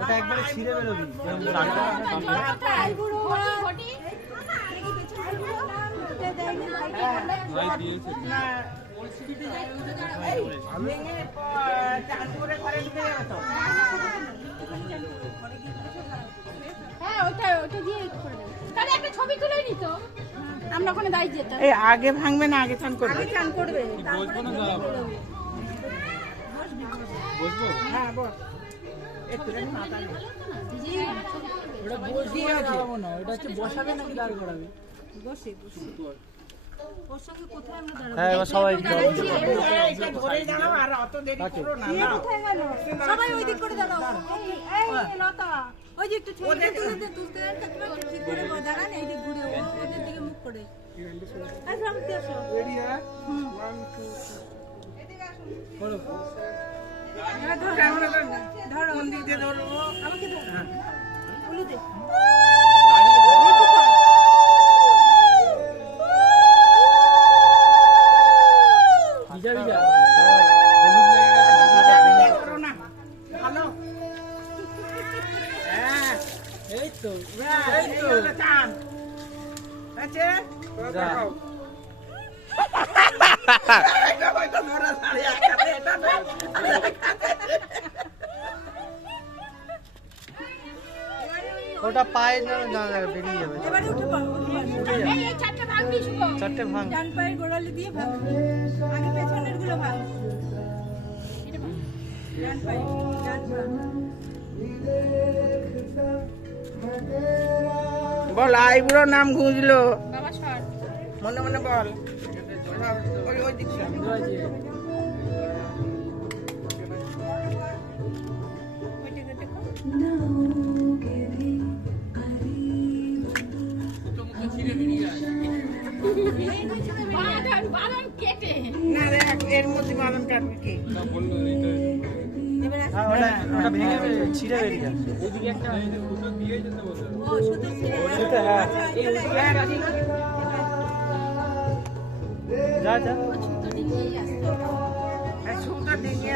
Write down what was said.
ওটা একবারে ছিঁড়ে বেরোবি। আমরা ওখানে দাঁড়িয়ে যেতাম। এই আগে ভাঙবে না আগে চান করবে? চান করবে। বসবো? হ্যাঁ বস। একটুখানি মাথা নে। ওটা বসবি না, ওটা হচ্ছে বসাবে নাকি দাঁড় করাবে? বসে বসে ওর সঙ্গে কোথায় আমরা দাঁড়াবো? হ্যাঁ এবার সবাই এইটা ধরেই দাঁড়াও আর অত দেরি করো না। দিয়ে কোথায় গেল? সবাই ওই দিক করে দাঁড়াও। এই লতা ওই যে একটু ছবি তুলতে তুলতে ঠিক করে দাঁড়ান, এই দিক ঘুরে ওদের দিকে মুখ করে। আচ্ছা আমি কি আসো? রেডি হ্যাঁ 1 2 বলো। ক্যামেরা ধরো কোন দিক দিয়ে ধরবো? আমাকে দাও। বলে দে। ভিজা ভিজা করো না। ভালো। হ্যাঁ এই তো এই তো চান আছে দেখাও। এটা হয়তো ধরা সারি আকারে এটা না। ওটা পায়ে না বেরিয়ে যাবে। এবারে উঠে পাও। এই চারটে ভাগ দিয়ে শুকো। চারটে ভাঙ। ডান পায়ের গোড়ালি দিয়ে ভাগ। আগে পেছনের গুলো ভাগ। এটা ভাগ। ডান পায়ে ডান পা। বল আইবুড়ো নাম গুঁজলো বাবা সর। মনে মনে বল। ওই ওই দিক সর। ওইটা কেটে কর। বাদাম কেটে। না দেখ এর মধ্যে বাদাম কাটবে কি? এবারে হ্যাঁ ওটা ভেঙে ছিঁড়ে বেরিয়ে যাবে। এদিকে একটা দুটো দিয়ে যেতে বলতে। ও সুতো ছিঁড়ে। সুতো, হ্যাঁ। যা যা। সুতো ডিঙিয়ে আসতে হবে। সুতো ডিঙিয়ে